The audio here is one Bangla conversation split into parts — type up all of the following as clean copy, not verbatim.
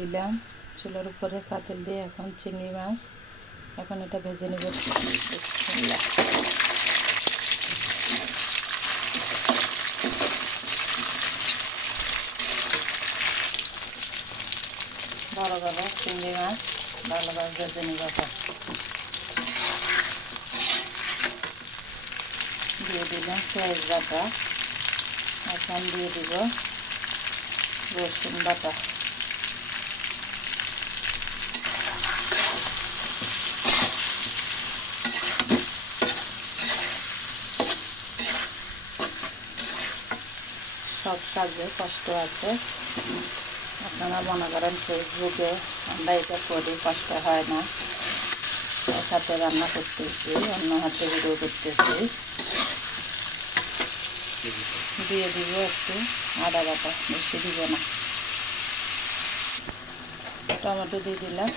দিলাম চুলার উপরে পাতিল দিয়ে। এখন চিংড়ি মাছ, এখন এটা ভেজে নেব। বিসমিল্লাহ। ভালোভাবে চিংড়ি মাছ ভালোভাবে ভেজে নেব। দিয়ে দিলাম পেঁয়াজ বাটা, এখন দিয়ে দিব রসুন বাটা। সব কাজে কষ্ট আছে, আপনারা মনে করেন ফেসবুকে আমরা এটা করি, কষ্ট হয় না। এক হাতে রান্না করতেছি, অন্য হাতে ভিডিও করতেছি। দিয়ে দিব একটু আদা বাটা, বেশি দিব না। টমেটো দিয়ে দিলাম।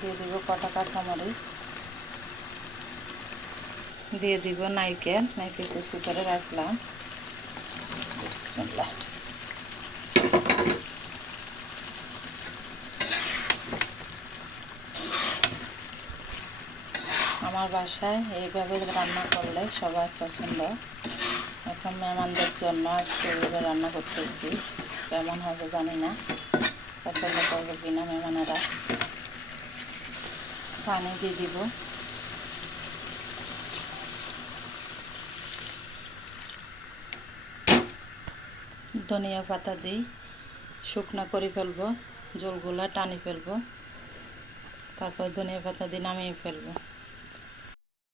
দিয়ে দিব কটা কাঁচামরিচ, দিয়ে দিব নারকেল কুচি করে রাখলাম। বিসমিল্লাহ। আমার বাসায় এইভাবে রান্না করলে সবাই পছন্দ। এখন মেহমানদের জন্য আজকে এইভাবে রান্না করতেছি, কেমন হবে জানি না, পছন্দ করবে কিনা মেহমানেরা। পানি দিয়ে দিব। ধনিয়া পাতা দিই, শুকনো করে ফেলবো, জলগুলা টানি ফেলবো, তারপর ধনিয়া পাতা দিয়ে নামিয়ে ফেলবো।